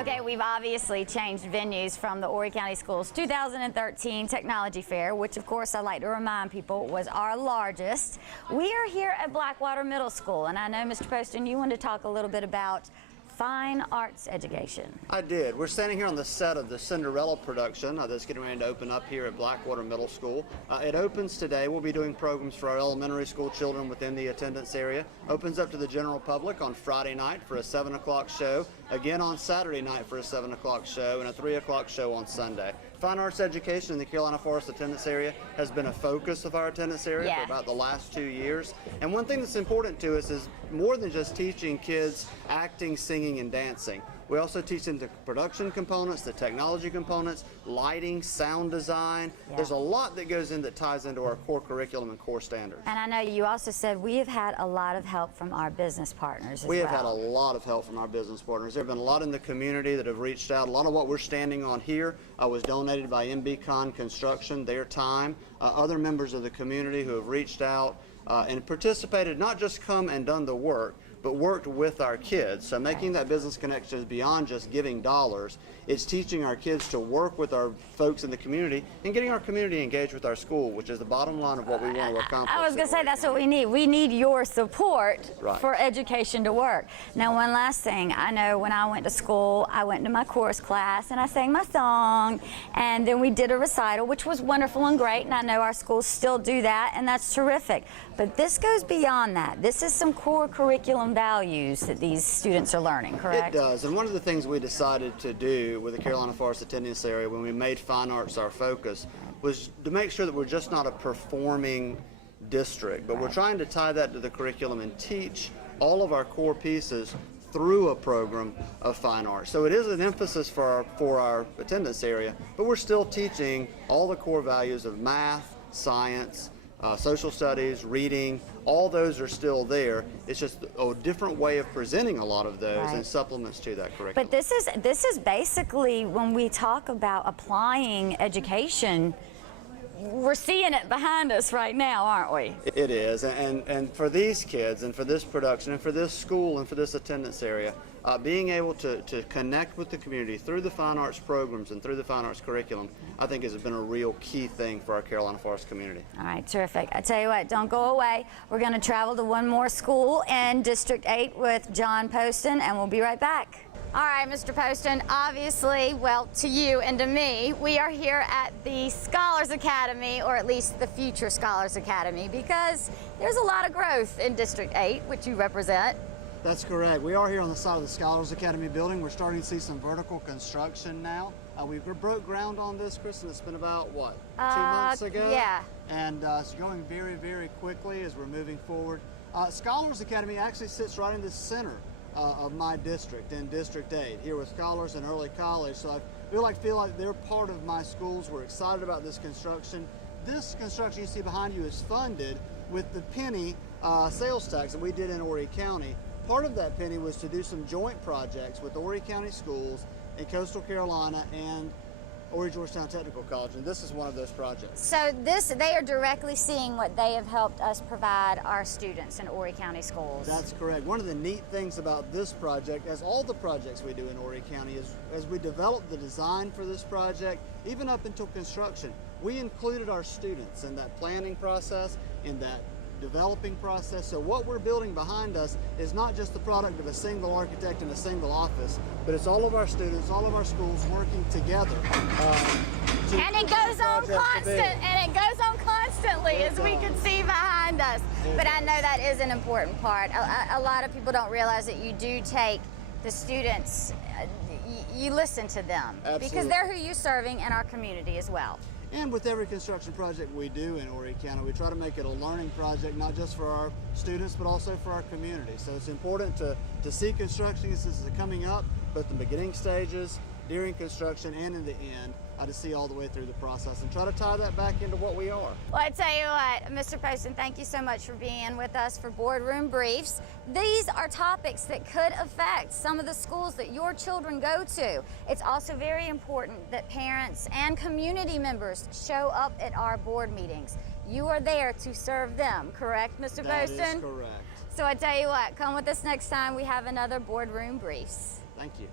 Okay, we've obviously changed venues from the Horry County Schools 2013 Technology Fair, which of course I'd like to remind people was our largest. We are here at Blackwater Middle School, and I know, Mr. Poston, you wanted to talk a little bit about fine arts education. I did. We're standing here on the set of the Cinderella production that's getting ready to open up here at Blackwater Middle School. It opens today. We'll be doing programs for our elementary school children within the attendance area. Opens up to the general public on Friday night for a 7 o'clock show, again on Saturday night for a 7 o'clock show, and a 3 o'clock show on Sunday. Fine arts education in the Carolina Forest attendance area has been a focus of our attendance area for about the last 2 years. And one thing that's important to us is more than just teaching kids acting, singing, and dancing. We also teach them the production components, the technology components, lighting, sound design. There's a lot that goes in that ties into our core curriculum and core standards. And I know you also said we have had a lot of help from our business partners as well. We have had a lot of help from our business partners. There have been a lot in the community that have reached out. A lot of what we're standing on here was donated by MB Construction, their time. Other members of the community who have reached out and participated, not just come and done the work, but worked with our kids. So making that business connection is beyond just giving dollars. It's teaching our kids to work with our folks in the community and getting our community engaged with our school, which is the bottom line of what we want to accomplish. I was going to say that's what we need. We need your support for education to work. Now, one last thing. I know when I went to school, I went to my chorus class and I sang my song, and then we did a recital, which was wonderful and great, and I know our schools still do that, and that's terrific. But this goes beyond that. This is some core curriculum values that these students are learning, correct? It does, and one of the things we decided to do with the Carolina Forest attendance area when we made fine arts our focus was to make sure that we're just not a performing district, but we're trying to tie that to the curriculum and teach all of our core pieces through a program of fine arts. So it is an emphasis for our attendance area, but we're still teaching all the core values of math, science, social studies, reading, all those are still there. It's just a different way of presenting a lot of those and supplements to that curriculum. But this is basically when we talk about applying education, we're seeing it behind us right now, aren't we? It is, and for these kids and for this production and for this school and for this attendance area, being able to connect with the community through the fine arts programs and through the fine arts curriculum, I think has been a real key thing for our Carolina Forest community. All right, terrific. I tell you what, don't go away. We're going to travel to one more school in District 8 with John Poston, and we'll be right back. All right, Mr. Poston, obviously, well, to you and to me, we are here at the Scholars Academy, or at least the Future Scholars Academy, because there's a lot of growth in District 8, which you represent. That's correct. We are here on the side of the Scholars Academy building. We're starting to see some vertical construction now. We broke ground on this, Kristen. It's been about, what, 2 months ago? Yeah. And it's going very, very quickly as we're moving forward. Scholars Academy actually sits right in the center of my district, in District 8, here with Scholars and Early College. So I feel like they're part of my schools. We're excited about this construction. This construction you see behind you is funded with the penny sales tax that we did in Horry County. Part of that penny was to do some joint projects with Horry County Schools in Coastal Carolina and Horry-Georgetown Technical College, and this is one of those projects. So they are directly seeing what they have helped us provide our students in Horry County schools. That's correct. One of the neat things about this project, as all the projects we do in Horry County, is as we developed the design for this project, even up until construction, we included our students in that planning process, in that developing process. So what we're building behind us is not just the product of a single architect in a single office, but it's all of our students, all of our schools working together. And it goes on constantly, as we can see behind us. But I know that is an important part. A lot of people don't realize that you do take the students, you listen to them. Absolutely. Because they're who you're serving in our community as well. And with every construction project we do in Horry County, we try to make it a learning project, not just for our students, but also for our community. So it's important to see construction as this is coming up, both the beginning stages, during construction, and in the end, to see all the way through the process and try to tie that back into what we are. Well, I tell you what, Mr. Poston, thank you so much for being with us for Boardroom Briefs. These are topics that could affect some of the schools that your children go to. It's also very important that parents and community members show up at our board meetings. You are there to serve them, correct, Mr. Poston? That is correct. So I tell you what, come with us next time we have another Boardroom Briefs. Thank you.